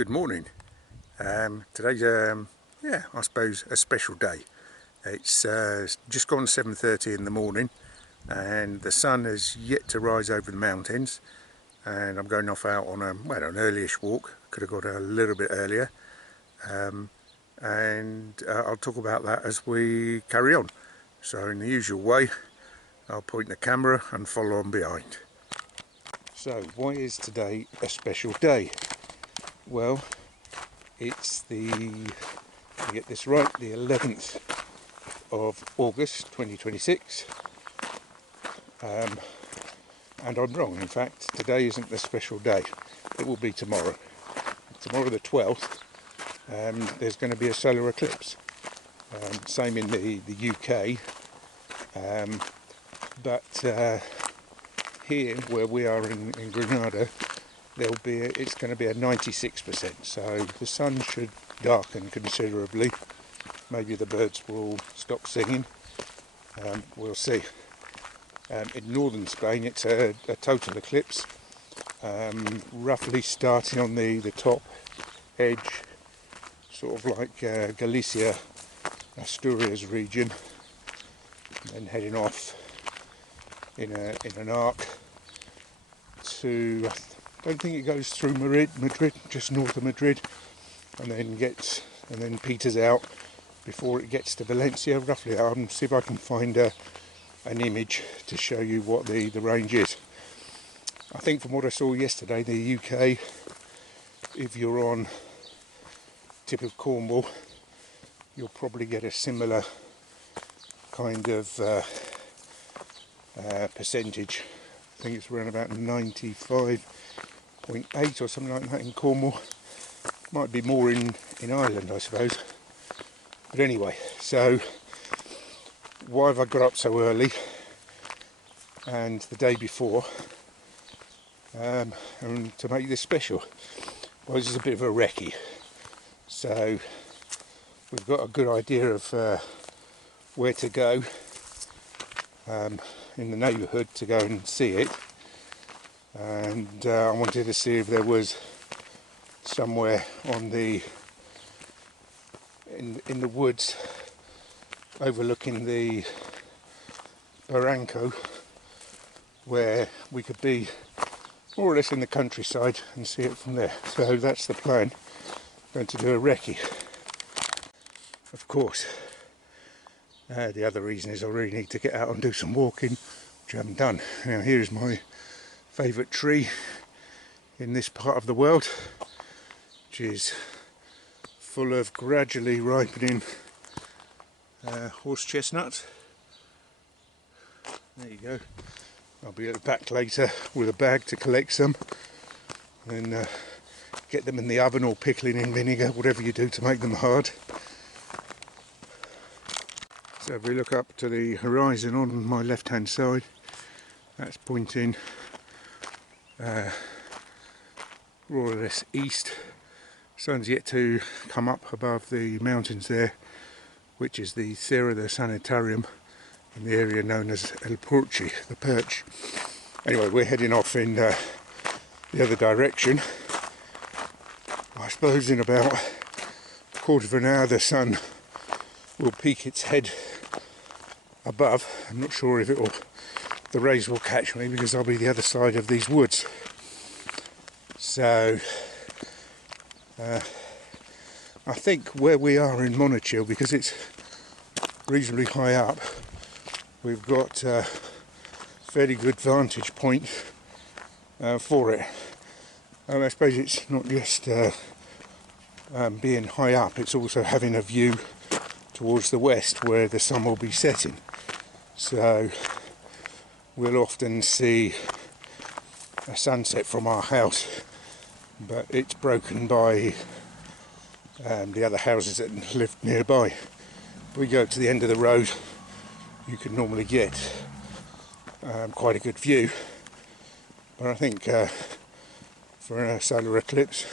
Good morning. Today's yeah, I suppose a special day. It's just gone 7:30 in the morning and the sun has yet to rise over the mountains, and I'm going off out on an earlyish walk. Could have got a little bit earlier, and I'll talk about that as we carry on. So in the usual way, I'll point the camera and follow on behind. So why is today a special day? Well, it's to get this right, the 11th of August 2026, and I'm wrong. In fact, today isn't the special day. It will be tomorrow. Tomorrow the 12th, there's going to be a solar eclipse. Same in the UK, but here where we are in Granada, it's going to be a 96%, so the sun should darken considerably. Maybe the birds will stop singing, we'll see. In northern Spain it's a total eclipse, roughly starting on the top edge, sort of like Galicia, Asturias region, and heading off in an arc to, I don't think it goes through Madrid, just north of Madrid, and then peters out before it gets to Valencia, roughly. I'll see if I can find an image to show you what the range is. I think from what I saw yesterday, the UK, if you're on tip of Cornwall, you'll probably get a similar kind of percentage. I think it's around about 95.8 or something like that in Cornwall. Might be more in Ireland, I suppose. But anyway, so why have I got up so early and the day before, and to make this special? Well, this is a bit of a recce, so we've got a good idea of where to go in the neighbourhood to go and see it, and I wanted to see if there was somewhere on in the woods overlooking the barranco where we could be more or less in the countryside and see it from there. So that's the plan. I'm going to do a recce. Of course, the other reason is I really need to get out and do some walking, which I haven't done. Now here's my favourite tree in this part of the world, which is full of gradually ripening horse chestnuts. There you go. I'll be back later with a bag to collect some and get them in the oven or pickling in vinegar, whatever you do to make them hard. So if we look up to the horizon on my left hand side, that's pointing more or less east. Sun's yet to come up above the mountains there, which is the Sierra del Sanitarium in the area known as El Porche, the Perch. Anyway, we're heading off in the other direction. I suppose in about a quarter of an hour the sun will peek its head above. I'm not sure if the rays will catch me because I'll be the other side of these woods. So I think where we are in Monachil, because it's reasonably high up, we've got a fairly good vantage point for it. I suppose it's not just being high up, it's also having a view towards the west where the sun will be setting. So we'll often see a sunset from our house, but it's broken by the other houses that live nearby. If we go to the end of the road, you can normally get quite a good view, but I think for a solar eclipse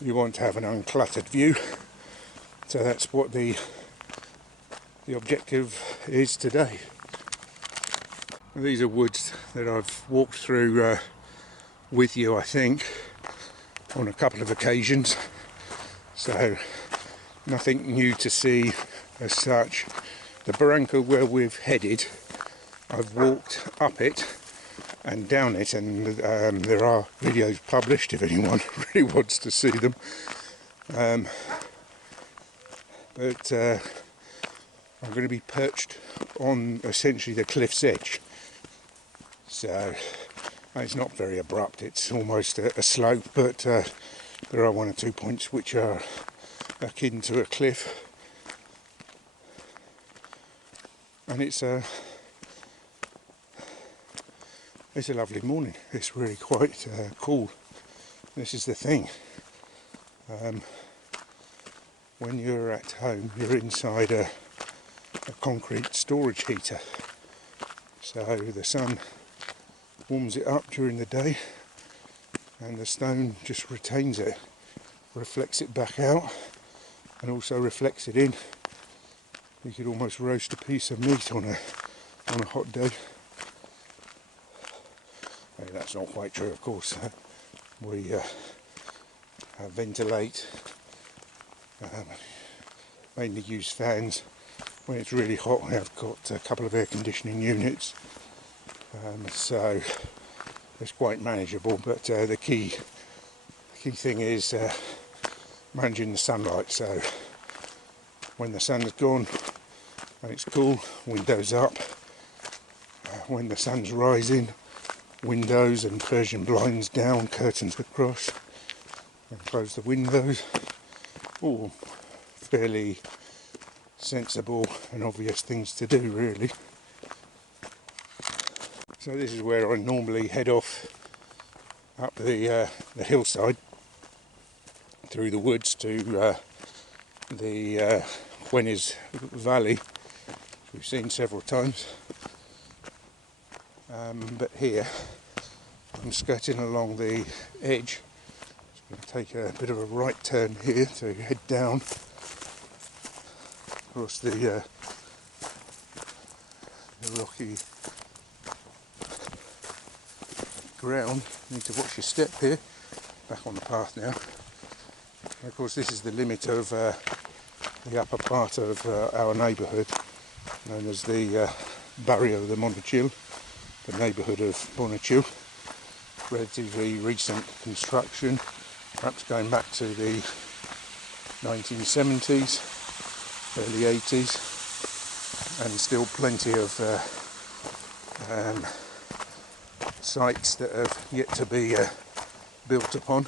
you want to have an uncluttered view, so that's what the objective is today. These are woods that I've walked through with you, I think, on a couple of occasions, so nothing new to see as such. The barranca where we've headed, I've walked up it and down it, and there are videos published if anyone really wants to see them. But I'm going to be perched on essentially the cliff's edge, so it's not very abrupt, it's almost a slope, but there are one or two points which are akin to a cliff, and it's a lovely morning. It's really quite cool. This is the thing, when you're at home you're inside a concrete storage heater, so the sun warms it up during the day and the stone just retains it, reflects it back out and also reflects it in. You could almost roast a piece of meat on a hot day. Hey, that's not quite true, of course. We ventilate, mainly use fans. When it's really hot, we have got a couple of air conditioning units, so it's quite manageable, but the key thing is managing the sunlight. So when the sun's gone and it's cool, windows up. When the sun's rising, windows and Persian blinds down, curtains across, and close the windows. All fairly sensible and obvious things to do, really. So this is where I normally head off up the hillside through the woods to the Juanes Valley, which we've seen several times. But here I'm skirting along the edge. Just going to take a bit of a right turn here to head down across the rocky ground. You need to watch your step here. Back on the path now. And of course this is the limit of the upper part of our neighbourhood, known as the Barrio de Monachil, the neighbourhood of Monachil. Relatively recent construction, perhaps going back to the 1970s, early 80s, and still plenty of sites that have yet to be built upon,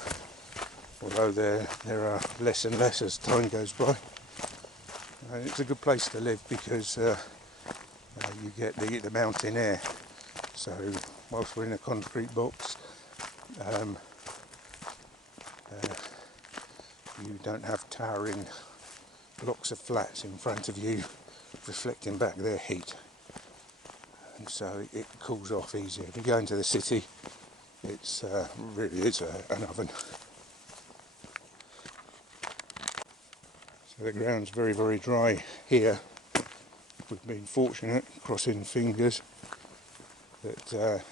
although there are less and less as time goes by. It's a good place to live because you get the mountain air. So whilst we're in a concrete box, you don't have towering blocks of flats in front of you reflecting back their heat, and so it cools off easier. If you go into the city, it's really is an oven. So the ground's very, very dry here. We've been fortunate, crossing fingers, that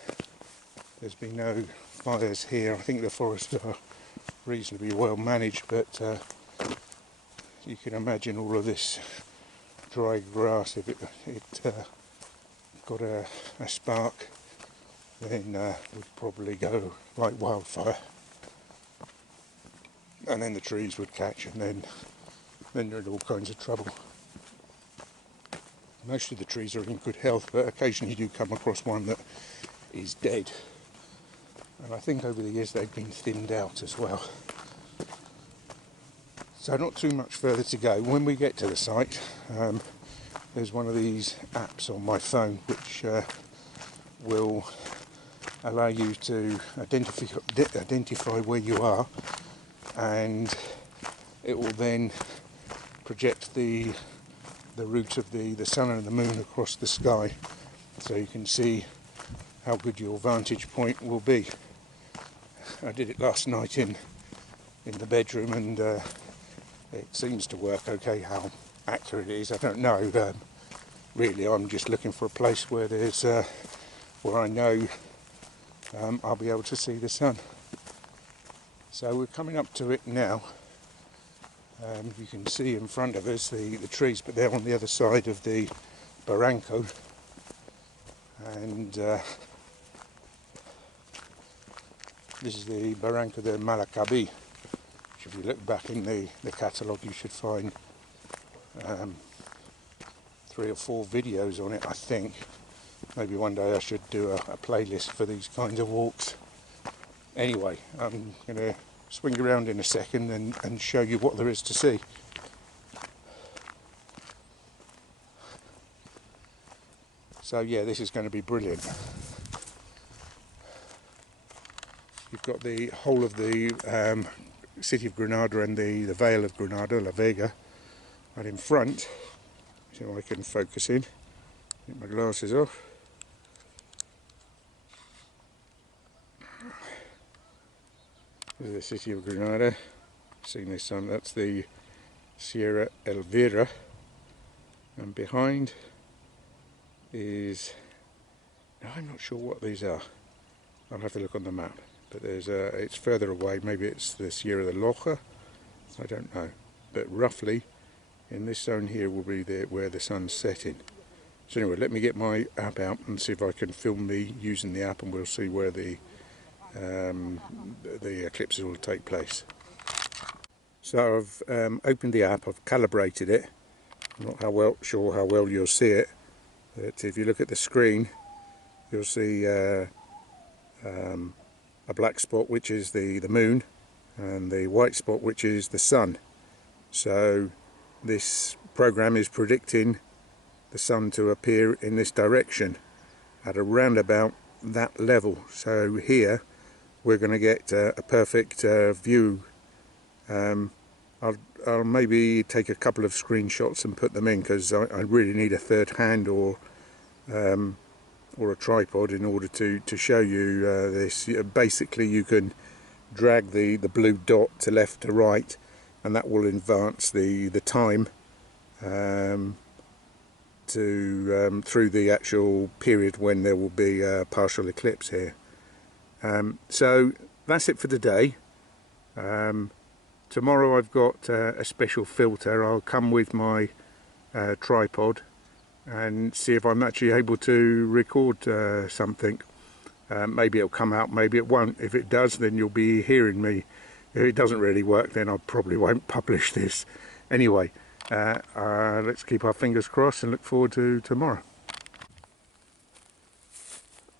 there's been no fires here. I think the forests are reasonably well managed, but you can imagine all of this dry grass, if it got a spark, then would probably go like wildfire, and then the trees would catch, and then you're in all kinds of trouble. Most of the trees are in good health, but occasionally you do come across one that is dead, and I think over the years they've been thinned out as well. So not too much further to go. When we get to the site, there's one of these apps on my phone which will allow you to identify where you are, and it will then project the route of the sun and the moon across the sky, so you can see how good your vantage point will be. I did it last night in the bedroom, and it seems to work okay. How accurate it is, I don't know. Really, I'm just looking for a place where there's where I know I'll be able to see the sun. So we're coming up to it now. You can see in front of us the trees, but they're on the other side of the barranco. And this is the Barranco de Malacabi, which if you look back in the catalogue you should find 3 or 4 videos on it, I think. Maybe one day I should do a playlist for these kinds of walks. Anyway, I'm going to swing around in a second and show you what there is to see. So yeah, this is going to be brilliant. You've got the whole of the city of Granada and the Vale of Granada, La Vega, right in front. So I can focus in. Get my glasses off. This is the city of Granada. Seeing this sun, that's the Sierra Elvira, and behind is, now I'm not sure what these are. I'll have to look on the map. But there's it's further away. Maybe it's the Sierra de Loja. I don't know. But roughly, in this zone here will be where the sun's setting. So anyway, let me get my app out and see if I can film me using the app, and we'll see where the eclipses will take place. So I've opened the app. I've calibrated it. I'm not sure how well you'll see it. But if you look at the screen, you'll see a black spot, which is the moon, and the white spot, which is the sun. So this program is predicting the sun to appear in this direction at around about that level. So here we're going to get a perfect view. I'll maybe take a couple of screenshots and put them in, because I really need a third hand or a tripod in order to show you this. Basically you can drag the blue dot to left to right, and that will advance the time through the actual period when there will be a partial eclipse here. So that's it for today. Tomorrow I've got a special filter. I'll come with my tripod and see if I'm actually able to record something. Maybe it'll come out, maybe it won't. If it does, then you'll be hearing me. If it doesn't really work, then I probably won't publish this. Anyway, let's keep our fingers crossed and look forward to tomorrow.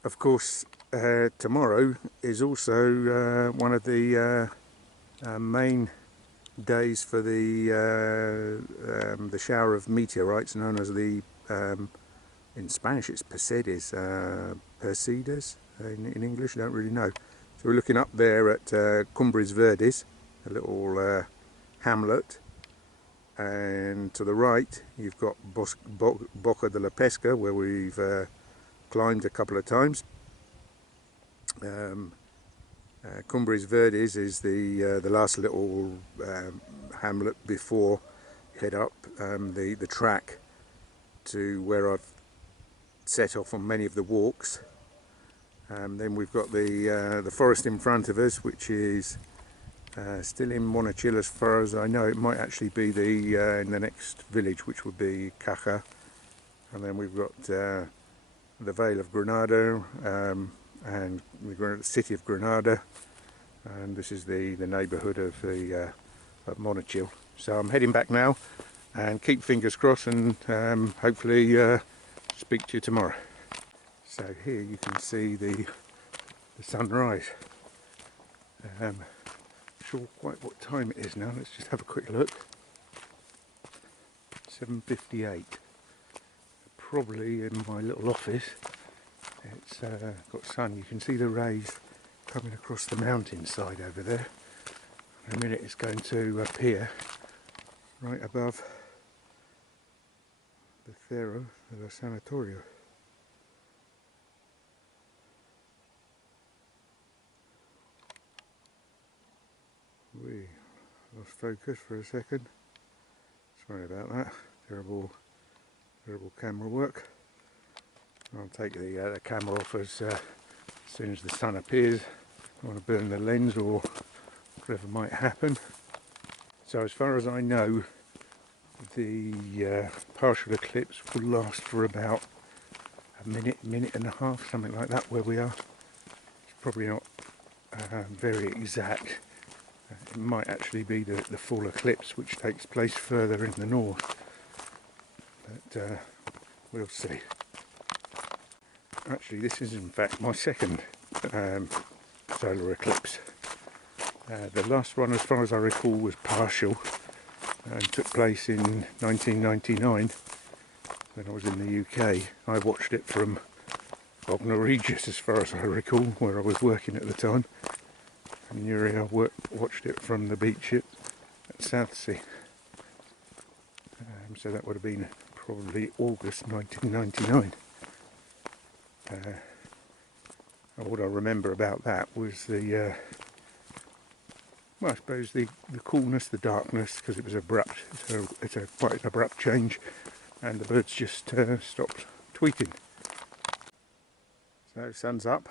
Of course, tomorrow is also one of the main days for the shower of meteorites, known as the in Spanish it's Perseidas, in English I don't really know. So we're looking up there at Cumbres Verdes, a little hamlet, and to the right you've got Boca de la Pesca, where we've climbed a couple of times. Cumbres Verdes is the last little hamlet before you head up the track to where I've set off on many of the walks. Then we've got the forest in front of us, which is still in Monachil as far as I know. It might actually be in the next village, which would be Caja. And then we've got the Vale of Granada, and the city of Granada, and this is the neighbourhood of Monachil. So I'm heading back now, and keep fingers crossed, and hopefully speak to you tomorrow. So here you can see the sunrise. Not sure quite what time it is now. Let's just have a quick look. 7:58. Probably in my little office. It's got sun. You can see the rays coming across the mountainside over there. In a minute it's going to appear right above the Cerro de la Sanatorio. We lost focus for a second. Sorry about that. Terrible camera work. I'll take the camera off as soon as the sun appears. I don't want to burn the lens or whatever might happen. So as far as I know, the partial eclipse will last for about a minute and a half, something like that, where we are. It's probably not very exact. It might actually be the full eclipse, which takes place further in the north, but we'll see. Actually, this is in fact my second solar eclipse. The last one, as far as I recall, was partial and took place in 1999 when I was in the UK. I watched it from Bognor Regis, as far as I recall, where I was working at the time. And Yuri, I watched it from the beach at Southsea. So that would have been probably August 1999. What I remember about that was the, well, I suppose the coolness, the darkness, because it was abrupt. It's a quite an abrupt change, and the birds just stopped tweeting. So sun's up.